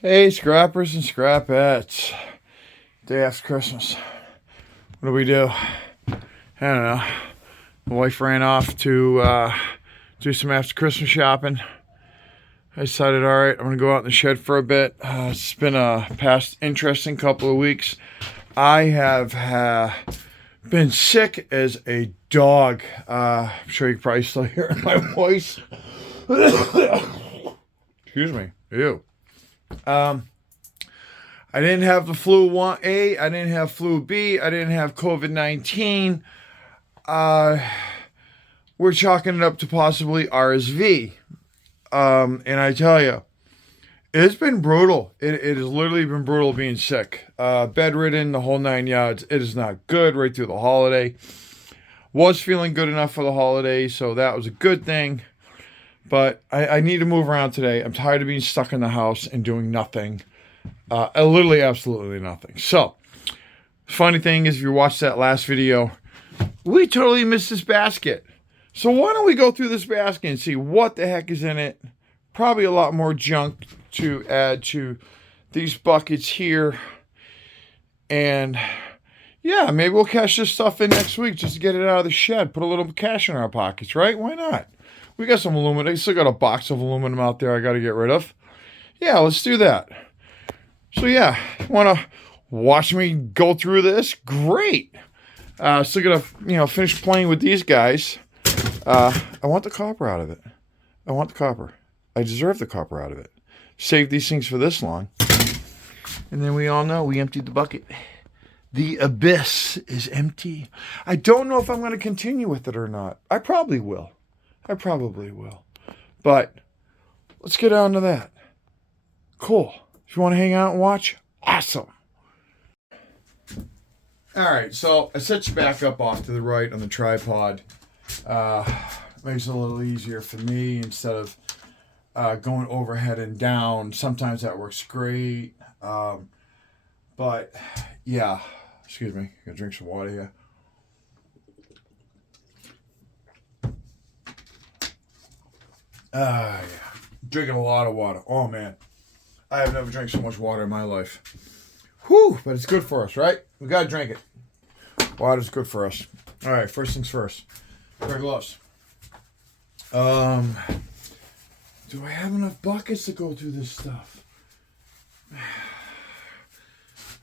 Hey, scrappers and scrapettes. Day after Christmas. What do we do? I don't know. My wife ran off to do some after Christmas shopping. I decided, all right, I'm going to go out in the shed for a bit. It's been a past interesting couple of weeks. I have been sick as a dog. I'm sure you can probably still hear it in my voice. Excuse me. Ew. I didn't have the flu 1A. I didn't have flu B. I didn't have COVID-19. We're chalking it up to possibly RSV. And I tell you, it's been brutal. It has literally been brutal being sick. Bedridden, the whole 9 yards. It is not good right through the holiday. Was feeling good enough for the holiday, so that was a good thing. But I need to move around today. I'm tired of being stuck in the house and doing nothing. Literally absolutely nothing. So, funny thing is, if you watched that last video, we totally missed this basket. So why don't we go through this basket and see what the heck is in it? Probably a lot more junk to add to these buckets here. And yeah, maybe we'll cash this stuff in next week just to get it out of the shed. Put a little cash in our pockets, right? Why not? We got some aluminum. I still got a box of aluminum out there I got to get rid of. Yeah, let's do that. So yeah, want to watch me go through this? Great. Still gonna, finish playing with these guys. I want the copper out of it. I want the copper. I deserve the copper out of it. Save these things for this long. And then we all know we emptied the bucket. The abyss is empty. I don't know if I'm going to continue with it or not. I probably will. But let's get on to that. Cool. If you want to hang out and watch, awesome. All right, so I set you back up off to the right on the tripod. Makes it a little easier for me instead of going overhead and down. Sometimes that works great. But yeah, excuse me, gotta drink some water here. Yeah, drinking a lot of water. Oh man, I have never drank so much water in my life. Whew, but it's good for us, right? We gotta drink it. Water's good for us. All right, first things first. Wear gloves. Do I have enough buckets to go through this stuff?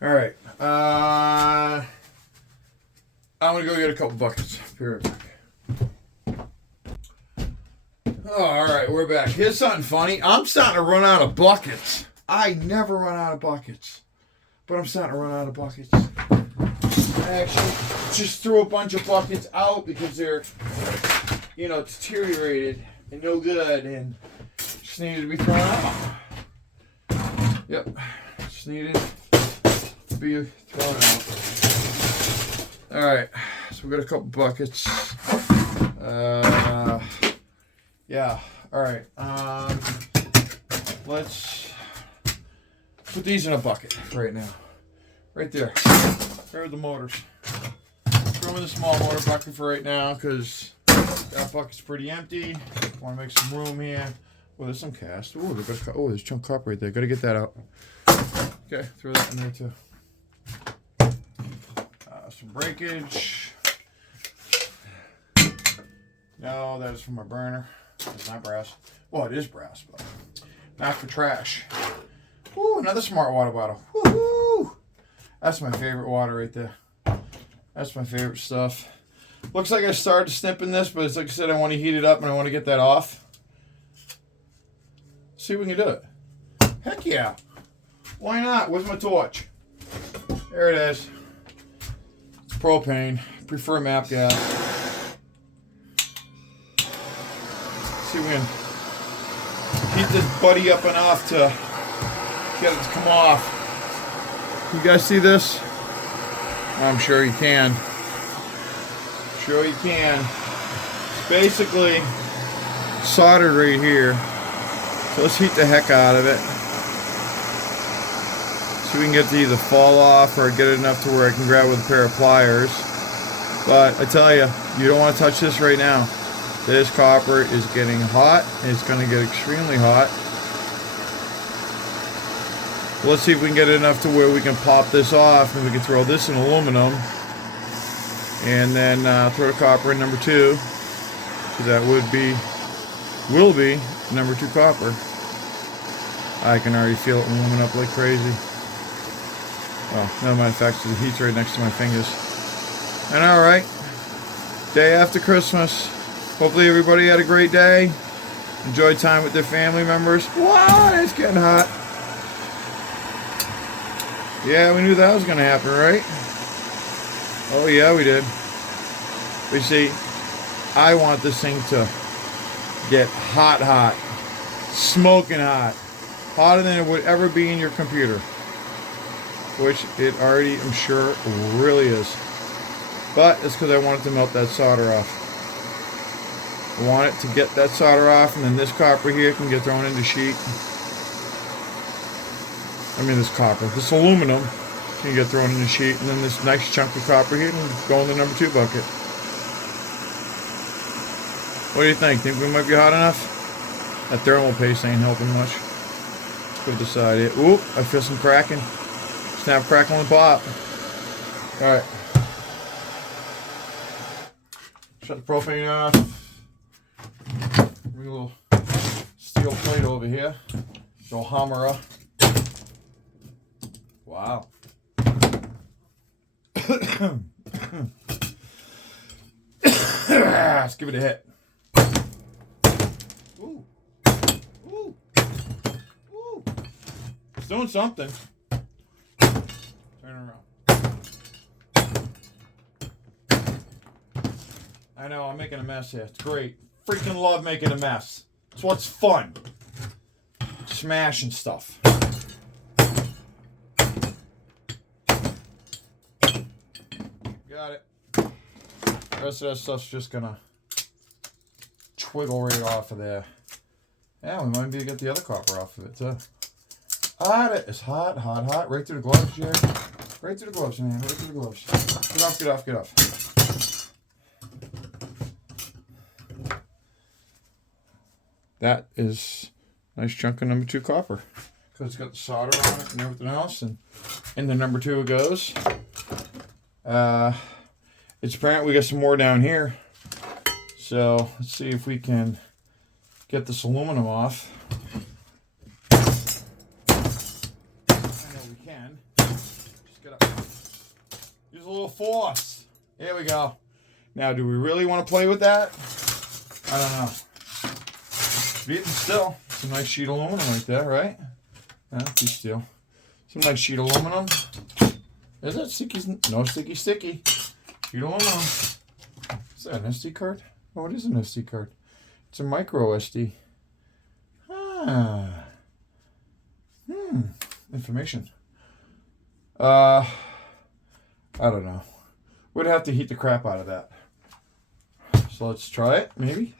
All right. I'm gonna go get a couple buckets. Be right back. Oh, all right, we're back. Here's something funny. I'm starting to run out of buckets. I never run out of buckets, but I'm starting to run out of buckets. I actually just threw a bunch of buckets out because they're, deteriorated and no good and just needed to be thrown out. Yep, just needed to be thrown out. All right, so we got a couple buckets. Yeah, all right. Let's put these in a bucket right now. Right there. There are the motors. Throw them in the small motor bucket for right now because that bucket's pretty empty. Want to make some room here. Oh, there's some cast. Oh, there's chunk copper right there. Got to get that out. Okay, throw that in there too. Some breakage. No, that is from my burner. It's not brass. Well, it is brass, but not for trash. Ooh, another smart water bottle. Woohoo! That's my favorite water right there. That's my favorite stuff. Looks like I started snipping this, but it's like I said, I want to heat it up and I want to get that off. See if we can do it. Heck yeah. Why not? Where's my torch? There it is. It's propane. Prefer map gas. See if we can heat this buddy up enough to get it to come off. You guys see this? I'm sure you can. Sure you can. It's basically soldered right here. So let's heat the heck out of it. So we can get it to either fall off or get it enough to where I can grab it with a pair of pliers. But I tell you, you don't want to touch this right now. This copper is getting hot. It's going to get extremely hot. Let's see if we can get it enough to where we can pop this off and we can throw this in aluminum. And then throw the copper in number 2. Because that will be number 2 copper. I can already feel it warming up like crazy. Oh, no matter of fact, the heat's right next to my fingers. And alright, day after Christmas. Hopefully everybody had a great day. Enjoyed time with their family members. Wow, it's getting hot. Yeah, we knew that was going to happen, right? Oh yeah, we did. But you see, I want this thing to get hot. Smoking hot. Hotter than it would ever be in your computer. Which it already, I'm sure, really is. But it's because I wanted to melt that solder off. I want it to get that solder off, and then this copper here can get thrown into sheet. This aluminum can get thrown in the sheet, and then this nice chunk of copper here can go in the number 2 bucket. What do you think? Think we might be hot enough? That thermal paste ain't helping much. Put this side here. Oop, I feel some cracking. Snap, crackle, and pop. Alright. Shut the propane off. Bring a little steel plate over here. Little hammer. Wow. Let's give it a hit. Ooh. Ooh. Ooh. It's doing something. Turn around. I know, I'm making a mess here. It's great. Freaking love making a mess. It's what's fun. Smashing stuff. Got it. The rest of that stuff's just gonna twiggle right off of there. Yeah, we might be able to get the other copper off of it too. It's hot. Right through the gloves, Jerry. Right through the gloves, man. Right through the gloves. Get off. That is a nice chunk of number 2 copper. Because it's got the solder on it and everything else. And in the number 2 it goes. It's apparent we got some more down here. So let's see if we can get this aluminum off. I know we can. Just gotta use a little force. There we go. Now, do we really want to play with that? I don't know. Even still, it's a nice sheet of aluminum right there, right? Be still. Some nice sheet of aluminum. Is it sticky? No sticky. Sheet of aluminum. Is that an SD card? Oh, it is an SD card. It's a micro SD. Information. I don't know. We'd have to heat the crap out of that. So let's try it, maybe.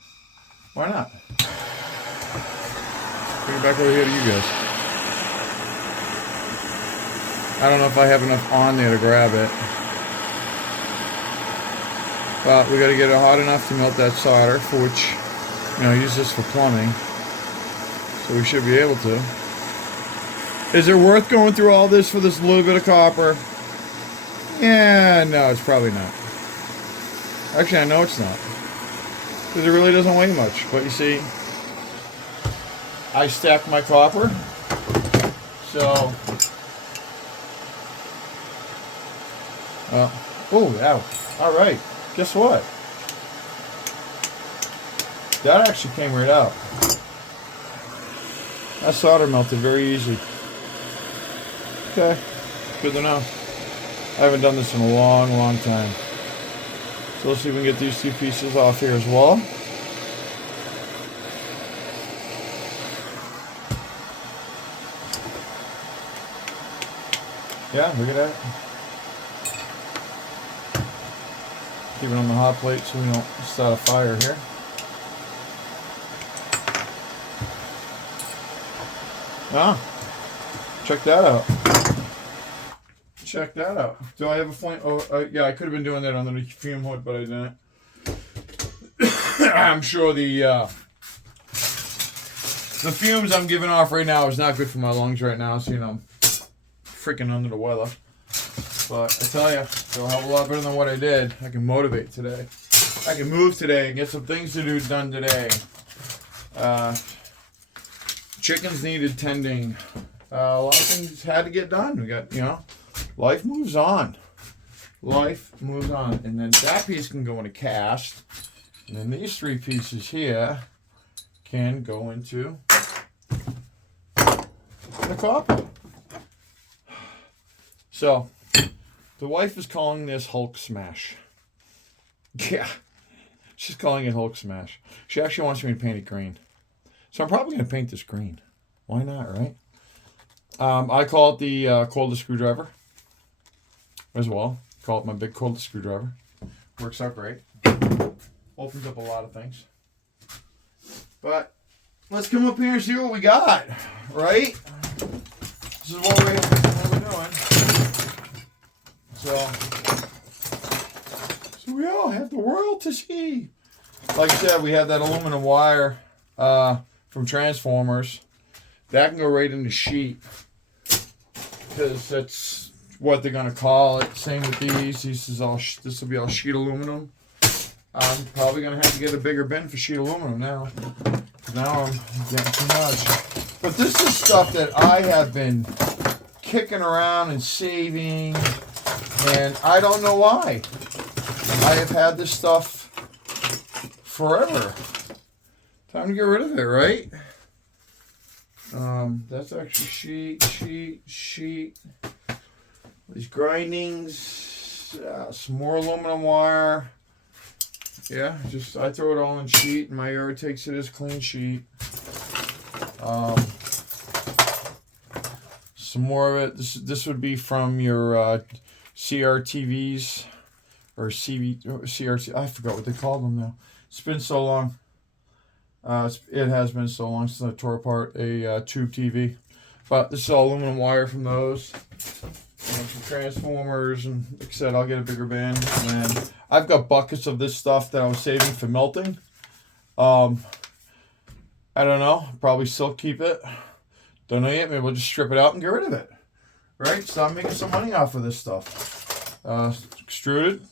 Why not? Bring it back over here to you guys. I don't know if I have enough on there to grab it. But we got to get it hot enough to melt that solder, for which, use this for plumbing. So we should be able to. Is it worth going through all this for this little bit of copper? Yeah, no, it's probably not. Actually, I know it's not. Because it really doesn't weigh much. But you see, I stacked my copper. So, ow. All right. Guess what? That actually came right out. That solder melted very easy. Okay. Good to know. I haven't done this in a long, long time. So let's see if we can get these 2 pieces off here as well. Yeah, look at that. Keep it on the hot plate so we don't start a fire here. Check that out. Do I have a flame? Yeah, I could have been doing that on the fume hood, but I didn't. I'm sure the fumes I'm giving off right now is not good for my lungs right now, so freaking under the weather. But I tell you, it'll help a lot better than what I did. I can motivate today. I can move today and get some things to do done today. Chickens needed tending. A lot of things had to get done. We got, life moves on. Life moves on. And then that piece can go in a cast. And then these 3 pieces here can go into the copper. So, the wife is calling this Hulk Smash. Yeah, she's calling it Hulk Smash. She actually wants me to paint it green. So I'm probably going to paint this green. Why not, right? I call it the coldest screwdriver as well. Call it my big coldest screwdriver. Works out great. Opens up a lot of things. But let's come up here and see what we got, right? This is what we're doing. So we all have the world to see. Like I said, we have that aluminum wire from transformers. That can go right in the sheet. Because that's what they're going to call it. Same with these. This will be all sheet aluminum. I'm probably going to have to get a bigger bin for sheet aluminum now. Now I'm getting too much. But this is stuff that I have been kicking around and saving. And I don't know why. I have had this stuff forever. Time to get rid of it, right? That's actually sheet. These grindings, some more aluminum wire. Yeah, I throw it all in sheet, and my yard takes it as clean sheet. Some more of it. This would be from your CRTVs or CRT. I forgot what they called them now. It's been so long. It has been so long since I tore apart a tube TV. But this is all aluminum wire from those. And some transformers, and like I said, I'll get a bigger bin. And then I've got buckets of this stuff that I was saving for melting. I don't know. Probably still keep it. Don't know yet. Maybe we'll just strip it out and get rid of it. Right? So I'm making some money off of this stuff. Extruded.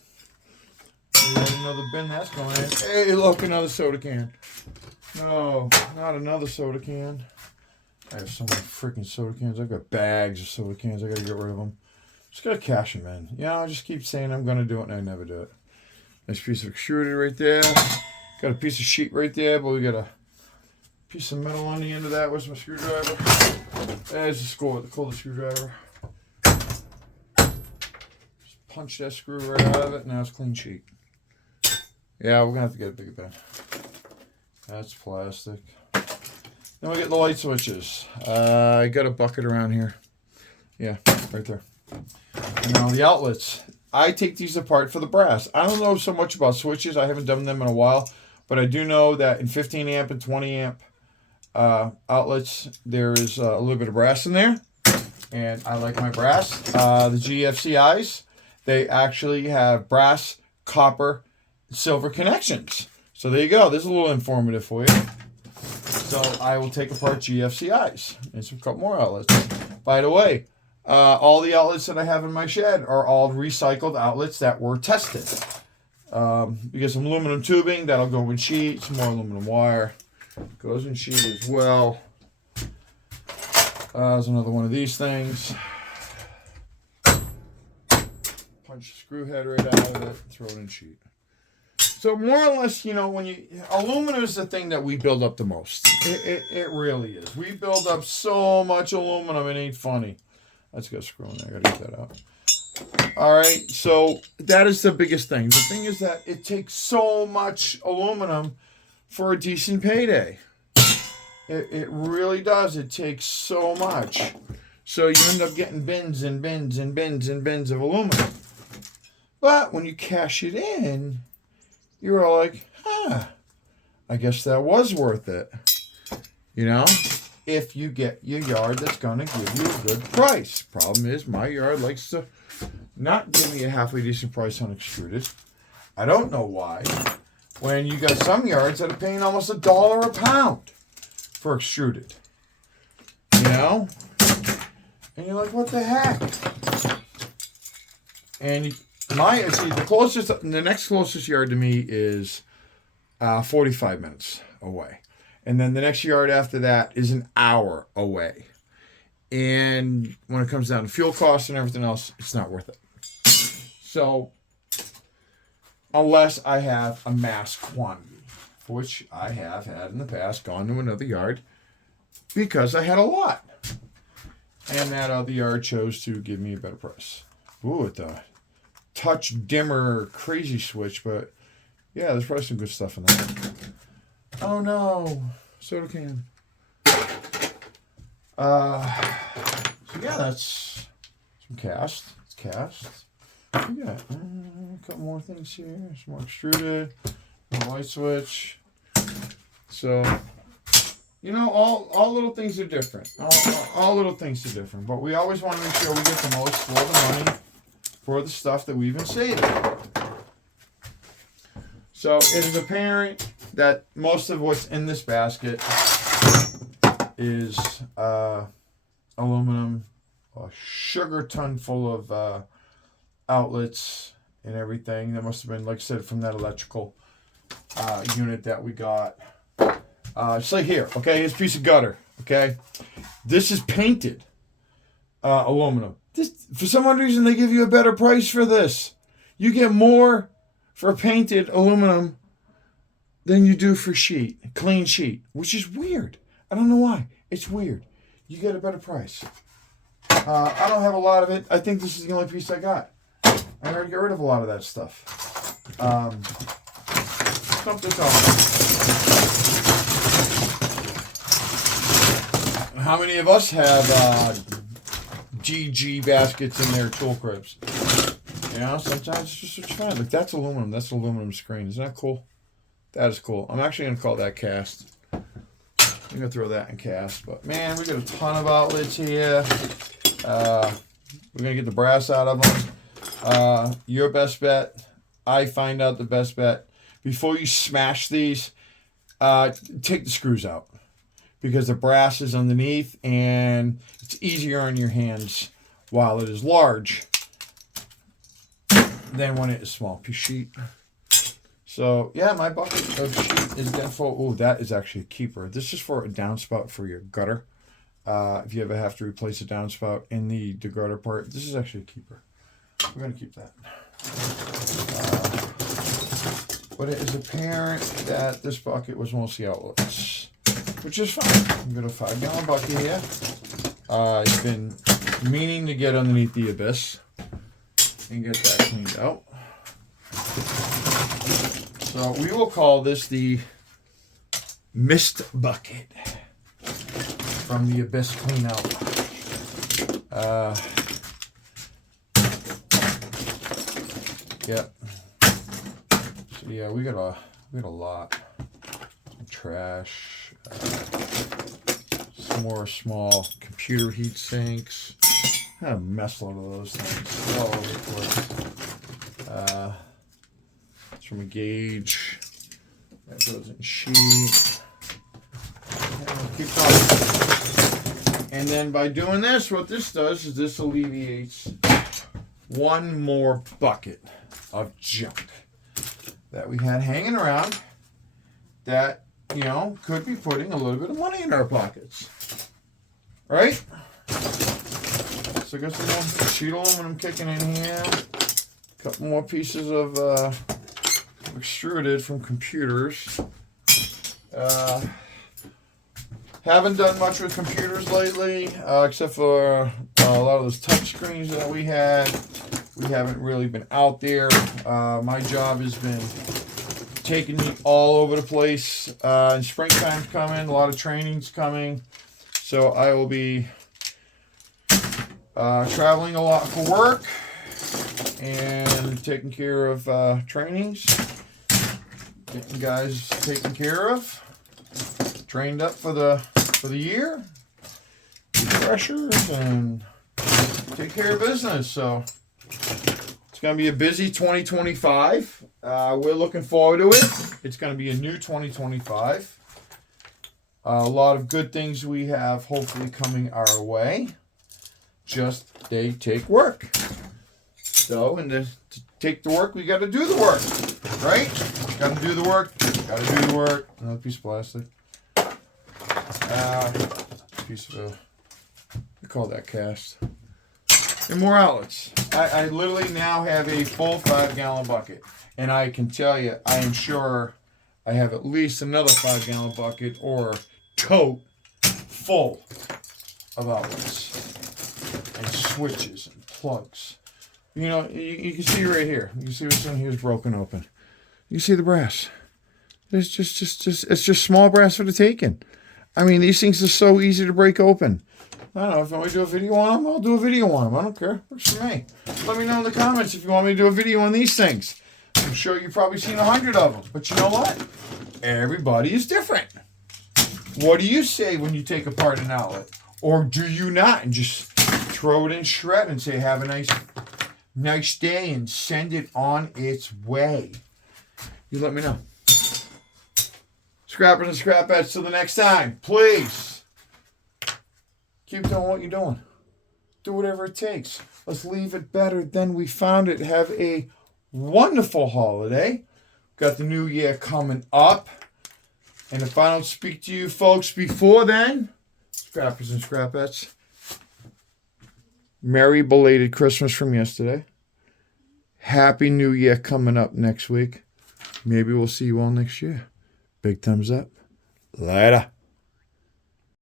And then another bin that's going in. Hey, look, another soda can. No, not another soda can. I have so many freaking soda cans. I've got bags of soda cans. I gotta get rid of them. Just gotta cash them in. I just keep saying I'm gonna do it and I never do it. Nice piece of extruded right there. Got a piece of sheet right there, but we got a piece of metal on the end of that. Where's my screwdriver? There's the score with the coldest screwdriver. Just punch that screw right out of it. Now it's clean sheet. Yeah, we're gonna have to get a bigger bin. That's plastic. Then we get the light switches. I got a bucket around here. Yeah, right there. Now the outlets. I take these apart for the brass. I don't know so much about switches. I haven't done them in a while. But I do know that in 15 amp and 20 amp outlets, there is a little bit of brass in there. And I like my brass. The GFCIs, they actually have brass, copper, silver connections. So there you go. This is a little informative for you. So I will take apart GFCIs and some couple more outlets. By the way, all the outlets that I have in my shed are all recycled outlets that were tested. You get some aluminum tubing that'll go in sheet. Some more aluminum wire goes in sheet as well. There's another one of these things. Punch the screw head right out of it. Throw it in sheet. So more or less, aluminum is the thing that we build up the most. It really is. We build up so much aluminum, it ain't funny. Let's go screw in there. I gotta get that out. All right, so that is the biggest thing. The thing is that it takes so much aluminum for a decent payday. It really does. It takes so much. So you end up getting bins and bins and bins and bins of aluminum. But when you cash it in, you're all like, I guess that was worth it. If you get your yard that's going to give you a good price. Problem is, my yard likes to not give me a halfway decent price on extruded. I don't know why. When you got some yards that are paying almost $1 a pound for extruded. And you're like, what the heck? And the next closest yard to me is 45 minutes away. And then the next yard after that is an hour away. And when it comes down to fuel costs and everything else, it's not worth it. So, unless I have a mass quantity, which I have had in the past, gone to another yard because I had a lot. And that other yard chose to give me a better price. Ooh, it's a touch dimmer crazy switch, but yeah, there's probably some good stuff in there. Oh no, soda can. So yeah, that's some cast. It's cast. We got a couple more things here. Some more extruded, more light switch. So, you know, all little things are different. All little things are different. But we always want to make sure we get the most for the money for the stuff that we've been saving. So it is apparent that most of what's in this basket is aluminum, a sugar ton full of outlets and everything. That must have been, like I said, from that electrical unit that we got. It's like here, okay? Here's a piece of gutter, okay? This is painted aluminum. This, for some odd reason, they give you a better price for this. You get more for painted aluminum than you do for clean sheet, which is weird. I don't know why. It's weird. You get a better price. I don't have a lot of it. I think this is the only piece I got. I already got rid of a lot of that stuff. Something else. How many of us have GG baskets in their tool cribs? You know, sometimes it's just what you find. Like, that's aluminum. That's an aluminum screen. Isn't that cool? That is cool. I'm actually going to call that cast. I'm going to throw that in cast. But, man, we got a ton of outlets here. We're going to get the brass out of them. Your best bet. I find out the best bet. Before you smash these, take the screws out. Because the brass is underneath and it's easier on your hands while it is large than when it is small. Piece sheet. So, yeah, my bucket of sheet is getting full. Oh, that is actually a keeper. This is for a downspout for your gutter. If you ever have to replace a downspout in the gutter part, this is actually a keeper. We're going to keep that. But it is apparent that this bucket was mostly outlets, which is fine. I've got a 5-gallon bucket here. I've been meaning to get underneath the abyss and get that cleaned out. So we will call this the mist bucket from the abyss clean out. Yep. So yeah, we got a lot. Some trash. Some more small computer heat sinks. I had a mess load of those things all over the place. It's from a gauge. That goes in sheet. And we'll keep going. And then by doing this, what this does is this alleviates one more bucket of junk that we had hanging around that, you know, could be putting a little bit of money in our pockets. Right? So I got some more sheet aluminum kicking in here. A couple more pieces of extruded from computers. Haven't done much with computers lately, except for a lot of those touch screens that we had. We haven't really been out there. My job has been taking me all over the place. And springtime's coming, a lot of training's coming. So I will be traveling a lot for work and taking care of trainings, getting guys taken care of, trained up for the year, pressures, and take care of business. So it's going to be a busy 2025. We're looking forward to it. It's going to be a new 2025. A lot of good things we have hopefully coming our way. just they take work. So, and to take the work, we got to do the work, right? Got to do the work. Got to do the work. Another piece of plastic. Piece of we call that cast. And more outlets. I literally now have a full 5-gallon bucket, and I can tell you, I am sure I have at least another 5-gallon bucket or tote full of outlets and switches and plugs. You know, you can see right here. You can see what's in here is broken open. You can see the brass. It's just small brass for the taking. I mean, these things are so easy to break open. I don't know, if you want me to do a video on them, I'll do a video on them. I don't care. Works for me. Let me know in the comments if you want me to do a video on these things. I'm sure you've probably seen 100 of them. But you know what? Everybody is different. What do you say when you take apart an outlet? Or do you not and just throw it in shred and say, have a nice day and send it on its way? You let me know. Scrappers and scrapettes, till the next time. Please. Keep doing what you're doing. Do whatever it takes. Let's leave it better than we found it. Have a wonderful holiday. Got the new year coming up. And if I don't speak to you folks before then, scrappers and scrapettes, merry belated Christmas from yesterday. Happy New Year coming up next week. Maybe we'll see you all next year. Big thumbs up. Later.